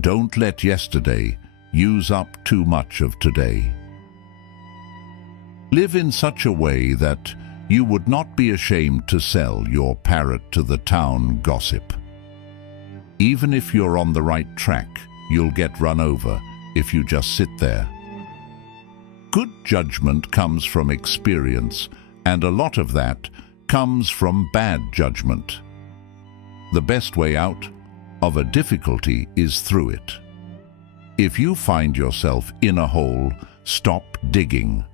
Don't let yesterday use up too much of today. Live in such a way that you would not be ashamed to sell your parrot to the town gossip. Even if you're on the right track, you'll get run over if you just sit there. Good judgment comes from experience, and a lot of that comes from bad judgment. The best way out of a difficulty is through it. If you find yourself in a hole, stop digging.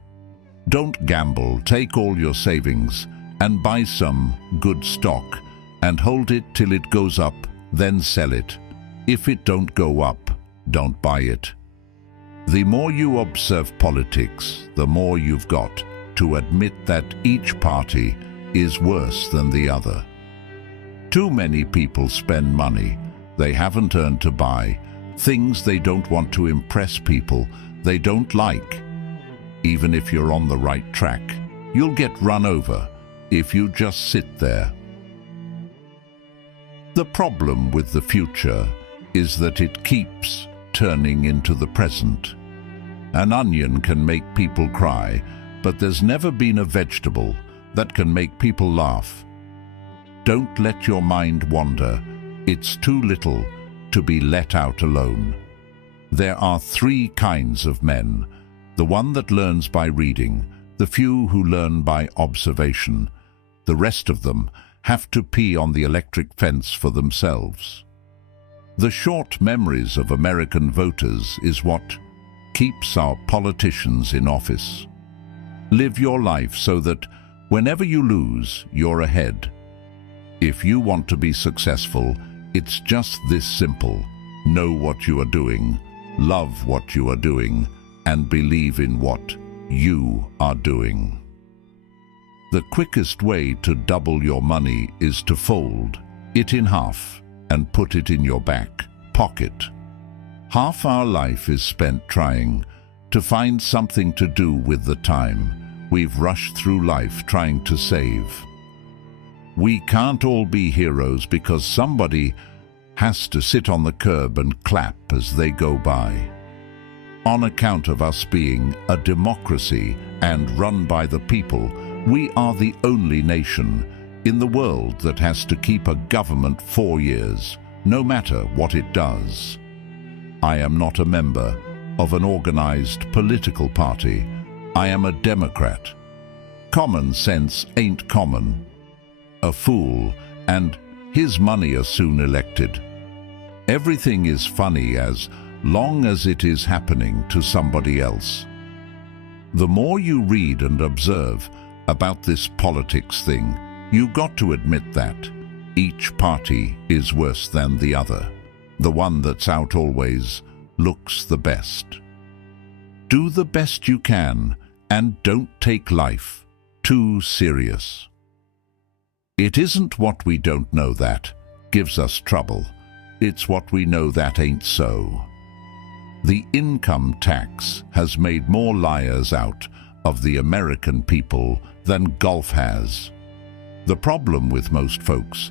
Don't gamble, take all your savings and buy some good stock and hold it till it goes up, then sell it. If it don't go up, don't buy it. The more you observe politics, the more you've got to admit that each party is worse than the other. Too many people spend money they haven't earned to buy things they don't want to impress people they don't like. Even if you're on the right track, you'll get run over if you just sit there. The problem with the future is that it keeps turning into the present. An onion can make people cry, but there's never been a vegetable that can make people laugh. Don't let your mind wander. It's too little to be let out alone. There are three kinds of men: the one that learns by reading, the few who learn by observation. The rest of them have to pee on the electric fence for themselves. The short memories of American voters is what keeps our politicians in office. Live your life so that whenever you lose, you're ahead. If you want to be successful, it's just this simple. Know what you are doing, love what you are doing, and believe in what you are doing. The quickest way to double your money is to fold it in half and put it in your back pocket. Half our life is spent trying to find something to do with the time we've rushed through life trying to save. We can't all be heroes because somebody has to sit on the curb and clap as they go by. On account of us being a democracy and run by the people, we are the only nation in the world that has to keep a government 4 years, no matter what it does. I am not a member of an organized political party. I am a Democrat. Common sense ain't common. A fool and his money are soon elected. Everything is funny as long as it is happening to somebody else. The more you read and observe about this politics thing, you got to admit that each party is worse than the other. The one that's out always looks the best. Do the best you can and don't take life too serious. It isn't what we don't know that gives us trouble. It's what we know that ain't so. The income tax has made more liars out of the American people than golf has. The problem with most folks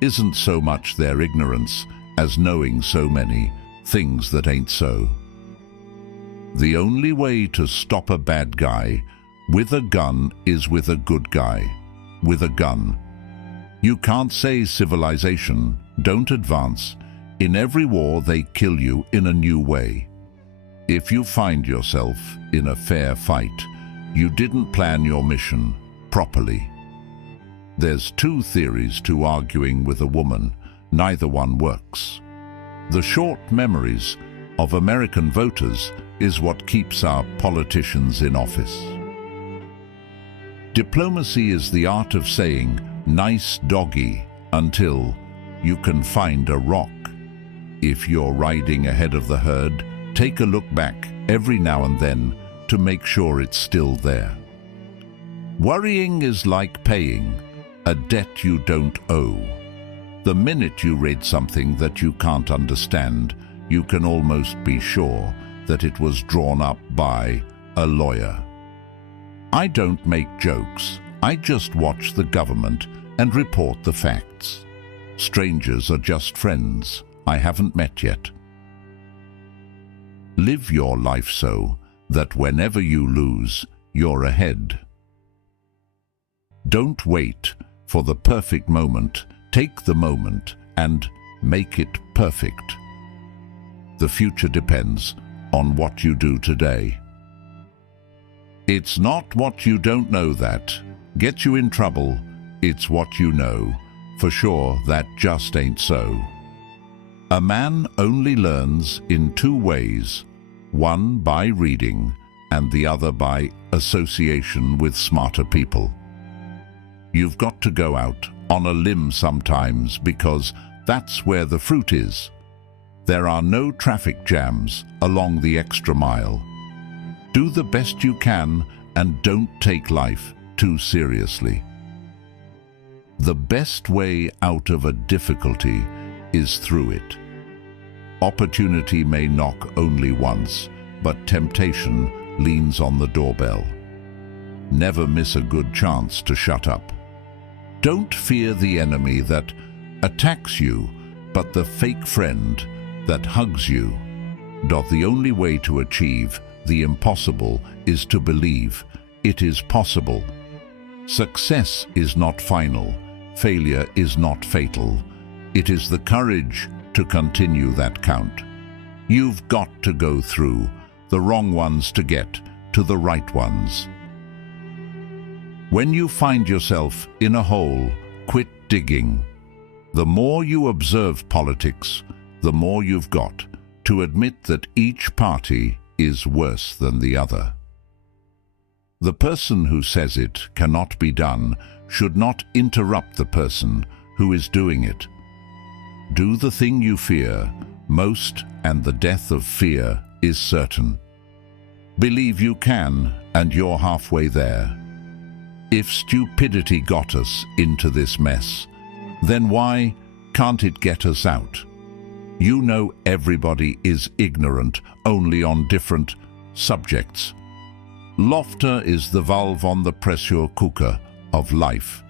isn't so much their ignorance as knowing so many things that ain't so. The only way to stop a bad guy with a gun is with a good guy with a gun. You can't say civilization don't advance. In every war they kill you in a new way. If you find yourself in a fair fight, you didn't plan your mission properly. There's two theories to arguing with a woman. Neither one works. The short memories of American voters is what keeps our politicians in office. Diplomacy is the art of saying nice doggy until you can find a rock. If you're riding ahead of the herd, take a look back every now and then to make sure it's still there. Worrying is like paying a debt you don't owe. The minute you read something that you can't understand, you can almost be sure that it was drawn up by a lawyer. I don't make jokes. I just watch the government and report the facts. Strangers are just friends I haven't met yet. Live your life so that whenever you lose, you're ahead. Don't wait for the perfect moment. Take the moment and make it perfect. The future depends on what you do today. It's not what you don't know that gets you in trouble. It's what you know for sure that just ain't so. A man only learns in two ways, one by reading and the other by association with smarter people. You've got to go out on a limb sometimes because that's where the fruit is. There are no traffic jams along the extra mile. Do the best you can and don't take life too seriously. The best way out of a difficulty is through it. Opportunity may knock only once, but temptation leans on the doorbell. Never miss a good chance to shut up. Don't fear the enemy that attacks you, but the fake friend that hugs you. The only way to achieve the impossible is to believe it is possible. Success is not final. Failure is not fatal. It is the courage to continue that count. You've got to go through the wrong ones to get to the right ones. When you find yourself in a hole, quit digging. The more you observe politics, the more you've got to admit that each party is worse than the other. The person who says it cannot be done should not interrupt the person who is doing it. Do the thing you fear most, and the death of fear is certain. Believe you can, and you're halfway there. If stupidity got us into this mess, then why can't it get us out? You know everybody is ignorant, only on different subjects. Laughter is the valve on the pressure cooker of life.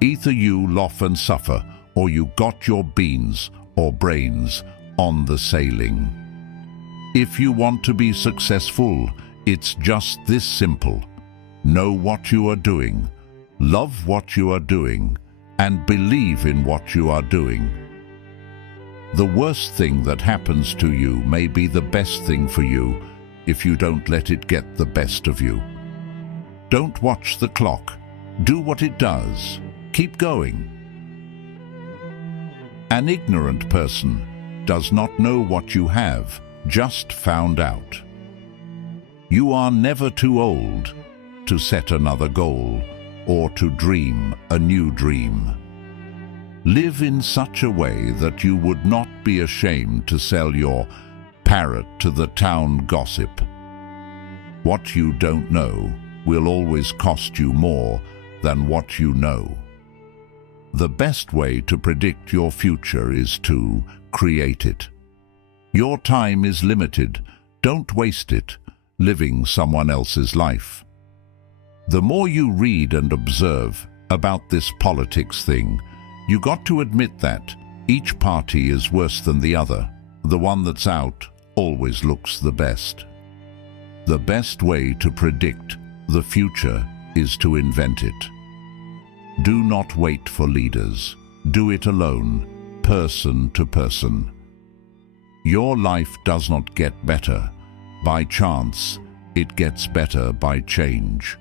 Either you laugh and suffer, or you got your beans or brains on the sailing. If you want to be successful, it's just this simple. Know what you are doing, love what you are doing, and believe in what you are doing. The worst thing that happens to you may be the best thing for you if you don't let it get the best of you. Don't watch the clock. Do what it does. Keep going. An ignorant person does not know what you have just found out. You are never too old to set another goal or to dream a new dream. Live in such a way that you would not be ashamed to sell your parrot to the town gossip. What you don't know will always cost you more than what you know. The best way to predict your future is to create it. Your time is limited. Don't waste it living someone else's life. The more you read and observe about this politics thing, you got to admit that each party is worse than the other. The one that's out always looks the best. The best way to predict the future is to invent it. Do not wait for leaders. Do it alone, person to person. Your life does not get better by chance. It gets better by change.